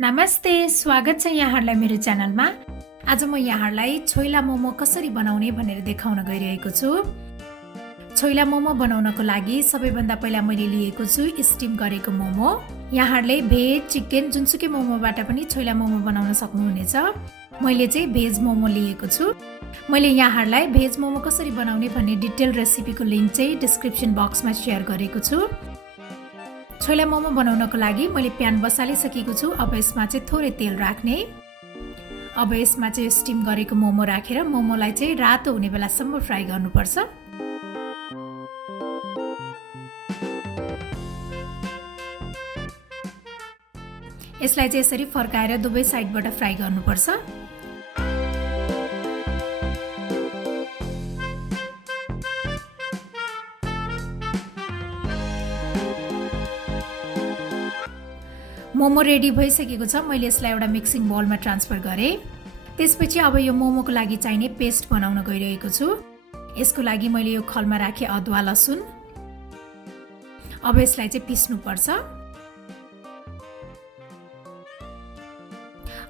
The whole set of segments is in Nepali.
नमस्ते, स्वागत छ यहाँहरूलाई मेरो च्यानलमा। आज म यहाँहरूलाई छोइला मोमो कसरी बनाउने भनेर देखाउन गइरहेको छु। छोइला मोमो बनाउनको लागि सबैभन्दा पहिला मैले लिएको छु स्टिम गरेको मोमो। यहाँहरूले भेज, चिकन जुनसुकै मोमोबाट पनि छोइला मोमो बनाउन सक्नुहुनेछ। मैले चाहिँ भेज मोमो लिएको छु। मैले यहाँहरूलाई भेज मोमो कसरी बनाउने भन्ने डिटेल रेसिपीको लिंक चाहिँ डिस्क्रिप्सन बक्समा शेयर गरेको छु। छोइला मोमो बनाउनको लागि मैले प्यान बसालिसकेको छु। अब यसमा चाहिँ थोरै तेल राख्ने। अब यसमा चाहिँ स्टिम गरेको मोमो राखेर मोमोलाई चाहिँ रातो हुने बेलासम्म फ्राई गर्नुपर्छ। यसलाई चाहिँ यसरी फर्काएर दुवै साइडबाट फ्राई गर्नुपर्छ। मोमो रेडी भइसकेको छ। मैले यसलाई एउटा मिक्सिङ बाउलमा ट्रान्सफर गरेँ। त्यसपछि अब यो मोमोको लागि चाहिने पेस्ट बनाउन गइरहेको छु। यसको लागि मैले यो खलमा राखेँ अदुवा लसुन। अब यसलाई चाहिँ पिस्नुपर्छ।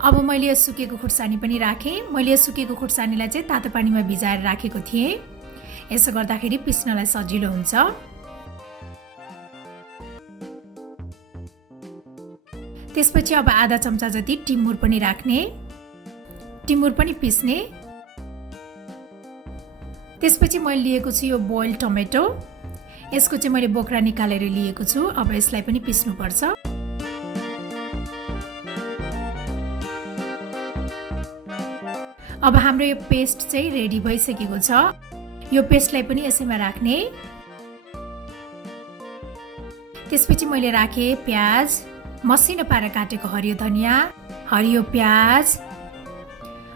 अब मैले यो सुकेको खुर्सानी पनि राखेँ। मैले यो सुकेको खुर्सानीलाई चाहिँ तातो पानीमा भिजाएर राखेको थिएँ। यसो गर्दाखेरि पिस्नलाई सजिलो हुन्छ। त्यसपछि अब आधा चम्चा जति टिमुर पनि राख्ने। टिमुर पनि पिस्ने। त्यसपछि मैले लिएको छु यो बोइल टमेटो। यसको चाहिँ मैले बोक्रा निकालेर लिएको छु। अब यसलाई पनि पिस्नुपर्छ। अब हाम्रो यो पेस्ट चाहिँ रेडी भइसकेको छ। यो पेस्टलाई पनि यसैमा राख्ने। त्यसपछि मैले राखेँ प्याज, मसिनो पारेर काटेको हरियो धनिया, हरियो प्याज,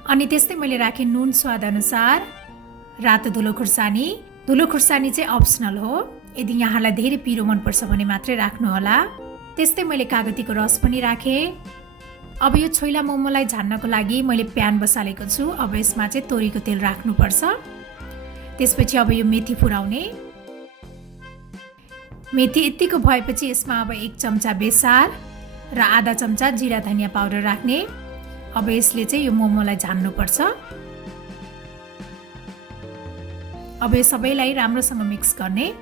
अनि त्यस्तै मैले राखेँ नुन स्वाद अनुसार, रातो धुलो खुर्सानी। धुलो खुर्सानी चाहिँ अप्सनल हो। यदि यहाँलाई धेरै पिरो मनपर्छ भने मात्रै राख्नु होला। त्यस्तै मैले कागतीको रस पनि राखेँ। अब यो छोइला मोमोलाई झान्नको लागि मैले प्यान बसालेको छु। अब यसमा चाहिँ तोरीको तेल राख्नुपर्छ। त्यसपछि अब यो मेथी फुराउने। मेथी यतिको भएपछि यसमा अब 1 चम्चा बेसार र आधा चम्चा जिरा धनिया पाउडर राख्ने। अब यसले चाहिँ यो मोमोलाई झान्नुपर्छ। अब यो सबैलाई राम्रोसँग मिक्स गर्ने।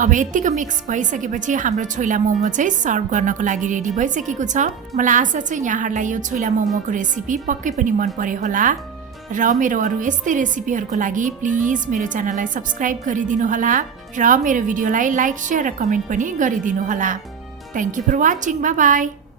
अब यतिको मिक्स भइसकेपछि हाम्रो छोइला मोमो चाहिँ सर्भ गर्नको लागि रेडी भइसकेको छ। मलाई आशा छ यहाँहरूलाई यो छोइला मोमोको रेसिपी पक्कै पनि मन पर्यो होला र मेरो अरू यस्तै रेसिपीहरूको लागि प्लिज मेरो च्यानललाई सब्स्क्राइब गरिदिनु होला र मेरो भिडियोलाई लाइक, शेयर र कमेन्ट पनि गरिदिनु होला। Thank you for watching. Bye by.